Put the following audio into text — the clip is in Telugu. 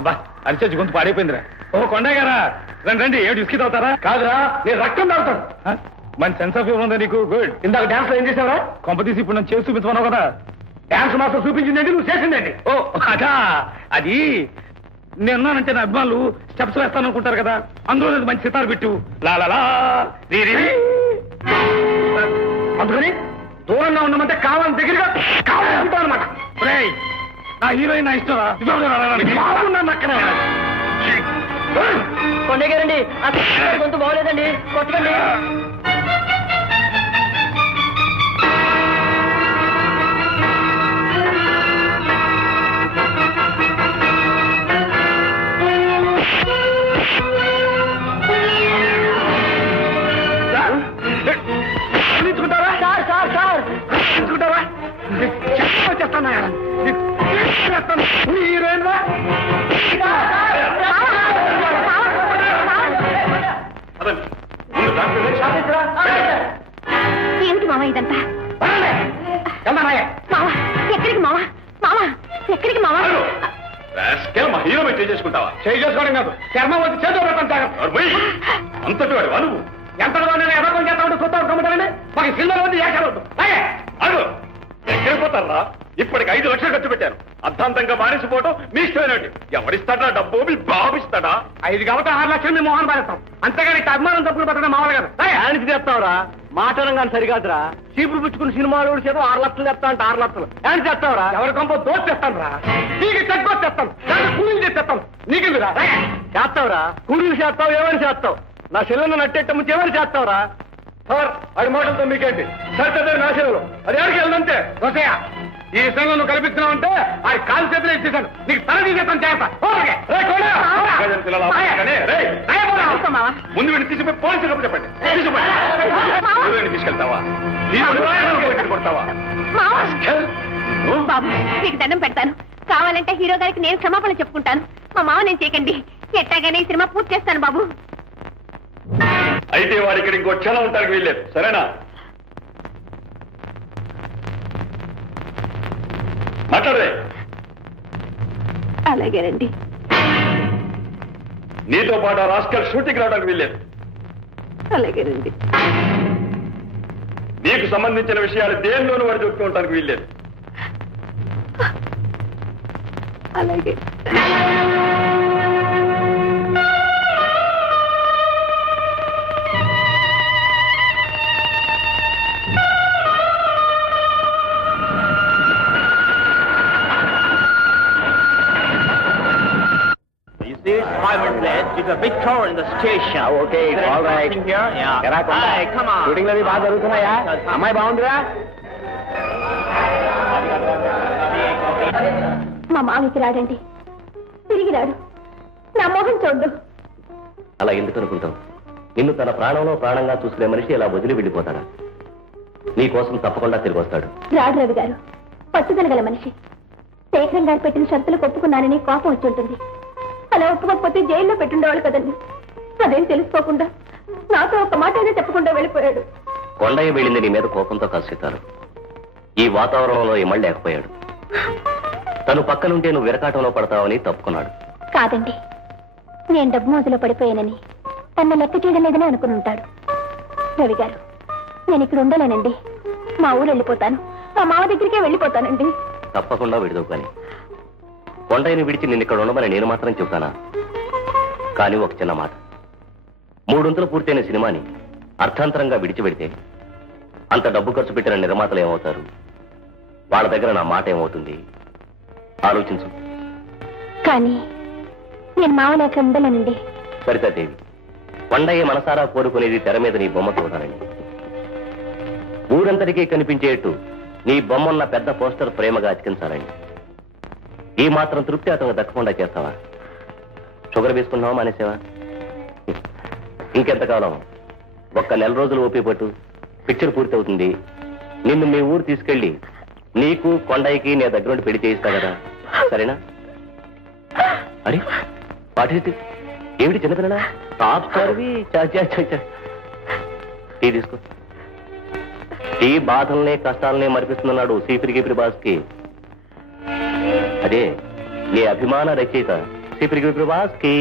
అబ్బా అరిచేసి గొంతు పాడైపోయిందిరా. ఓ కొండయ్య గారా, రండి రండి. ఏమిటి విస్కీ తాగుతారా? కాదురా, నేను రక్తం తాగుతాను. మంచి సెన్స్ ఆఫ్ హ్యూమర్ ఉందా నీకు? గుడ్. ఇందాక డాన్స్ లో ఏం చేసావరా? కొంపతీసి ఇప్పుడు నన్ను చేసి చూపించమన్నావు కదా. డాన్స్ మాస్టర్ చూపించిందండి, నువ్వు చేసిందండి. ఓ అదా, అది నేనున్నానంటే నా అభిమానులు స్టెప్స్ వేస్తాను అనుకుంటారు కదా, అందులో నేను మంచి సితారు పెట్టు. లాలా అందుకని దూరంగా ఉండమంటే కావాలని దగ్గరగా కావాలనుకుంటాను అనమాట. నా హీరోయిన్ నా ఇష్టం బాగున్నాను అక్కడ. కొండగారండి, గొంతు బాగోలేదండి, కొట్టకండి. ఏమిటి మామ ఇదంతా? ఎక్కడికి మామ? మామ ఎక్కడికి మామ? మా హీరో మీద చేసుకుంటావా? చేసుకోవడం కాదు, చర్మం వచ్చి చేతులు పెట్టంటారు. అంతటి వాడు నువ్వు ఎంతటి వాడిని ఎవరు చేస్తామంటే చూస్తావు కమ్ముతానండి. మాకు సినిమాలో ఉంది అడు ఎక్కడికి పోతారా? ఇప్పటికి 5 లక్షలు ఖర్చు పెట్టాను. అర్థాంతంగా మానేసిపోవటం మీ ఇష్టమైనట్టు. ఎవరిస్తాడా డబ్బు? మీ బాబు ఇస్తాడా? 5 కాబట్టి 6 లక్షలు మీ మోహన్ పాలిస్తాం. అంతేగాని అభిమానం తప్పులు పట్టడం మామూలు కదా. ఆయనకి చేస్తావురా? మాటలం కానీ సరికాదురా. చీపులు పుచ్చుకుని సినిమాలు చేత 6 లక్షలు చెప్తా అంటే 6 లక్షలు ఆయన చేస్తావురా? ఎవరి కొంప దోష చేస్తాను రా. నీకు తక్కువ చేస్తాను, కూలీలు చేస్తాను. నీకు చేస్తావురా? కూలీలు చేస్తావు, ఎవరు చేస్తావు? నా చెల్లెలను నట్టేట్ట ముందు ఎవరు చేస్తావురా? సార్ వాడి మాటలతో మీకేంటి? సరిచే నా చెల్లెలు అది ఎవరికి వెళ్ళదంటే దోసయ్య ఈ విషయంలో నువ్వు కల్పిస్తున్నావు అంటే వాడి కాలు చేతులు ఇచ్చేసాను. నీకు తల తీసేస్తాను చేస్తా. ముందు వీడిని తీసుకుపోయి పోలీసులు చెప్పండి. తీసుకెళ్తావా? కొడతావా? బాబు మీకు దండం పెడతాను. కావాలంటే హీరో గారికి నేను క్షమాపణ చెప్పుకుంటాను. మా మావ నేను చేయకండి. ఎట్టాగానే ఈ సినిమా పూర్తి చేస్తాను బాబు. అయితే వాడు ఇక్కడ ఇంకో క్షణం ఉంటానికి వీల్లేదు, సరేనా? మాట్లాడరే. అలాగేనండి. నీతో పాటు ఆ రాస్కల్ షూటింగ్ రావడానికి వీల్లేదు. అలాగేనండి. నీకు సంబంధించిన విషయాలు దేనిలోనూ వాడు చెప్తూ ఉండడానికి వీల్లేదు. అలాగే. This 5 minutes late. It's a big tower in the station. Okay, all right. Here? Yeah. Hi, come on. Shooting లో బాగా జరుగుతున్నాయా? అమ్మాయి బాగుందిరా? మా మామికి రాడండి, తిరిగి రాడు. నా మోహం చూడ్డు. అలా ఎందుకు అనుకుంటావు? నిన్ను తన ప్రాణంలో ప్రాణంగా చూసుకునే మనిషి ఇలా వదిలి వెళ్ళిపోతాడా? నీ కోసం తప్పకుండా తిరిగి వస్తాడు. రాడు రవి గారు పట్టుదల గల మనిషి. శేఖరం గారు పెట్టిన షరతులు ఒప్పుకున్నానని కోపం వచ్చి ఉంటుంది. అలా ఒప్పుకోకపోతే జైల్లో పెట్టుండేవాళ్ళు కదండి. అదేం తెలుసుకోకుండా నాతో ఒక మాట అయినా చెప్పకుండా వెళ్ళిపోయాడు. కొండయ్య వెళ్ళింది నీ మీద కోపంతో కసితారు. ఈ వాతావరణంలో ఇమ్మలేకపోయాడు. తను పక్కనుంటే నువ్వు విరకాటంలో పడతావని తప్పుకున్నాడు. కాదండి, నేను డబ్బు మోజులో పడిపోయానని తన లెక్క చేయడం లేదని అనుకుని ఉంటాడు. రవి గారు నేను ఇక్కడ ఉండలేనండి. మా ఊరు వెళ్ళిపోతాను. మా మామ దగ్గరికే వెళ్ళిపోతానండి. తప్పకుండా విడుదవు. కానీ కొండయ్యని విడిచి నిన్ను ఇక్కడ ఉండమని నేను మాత్రం చెబుతానా? కానీ ఒక చిన్న మాట. 300 పూర్తయిన సినిమాని అర్థాంతరంగా విడిచిపెడితే అంత డబ్బు ఖర్చు పెట్టిన నిర్మాతలు ఏమవుతారు? వాళ్ళ దగ్గర నా మాట ఏమవుతుంది? ఆలోచించు. కానీ నేను మావలేక ఉండలేనండి. సరితాదేవి, కొండయ్య మనసారా కోరుకునేది తెర మీద నీ బొమ్మ చూడాలండి. ఊరంతటికీ కనిపించేట్టు నీ బొమ్మన్న పెద్ద పోస్టర్ ప్రేమగా అతికించాలండి. ఈ మాత్రం తృప్తి అతను దక్కకుండా చేస్తావా? షుగర్ వేసుకున్నావా మానేసావా? ఇంకెంతకాలం? ఒక్క నెల రోజులు ఓపి పట్టు, పిక్చర్ పూర్తి అవుతుంది. నిన్ను మీ ఊరు తీసుకెళ్లి నీకు కొండయ్యకి నే దగ్గర నుండి పెళ్లి చేయిస్తా కదా, సరేనా? అరే పాటి ఏమిటి చిన్నపిల్లలా? టాప్ స్టార్వి. టీ తీసుకో. టీ బాధల్ని కష్టాలనే మరిపిస్తున్నాడు సీపిరి గిపిరి బాస్కి. అదే నీ అభిమాన రచయిత సీపిరి గిపిరి బాస్కి.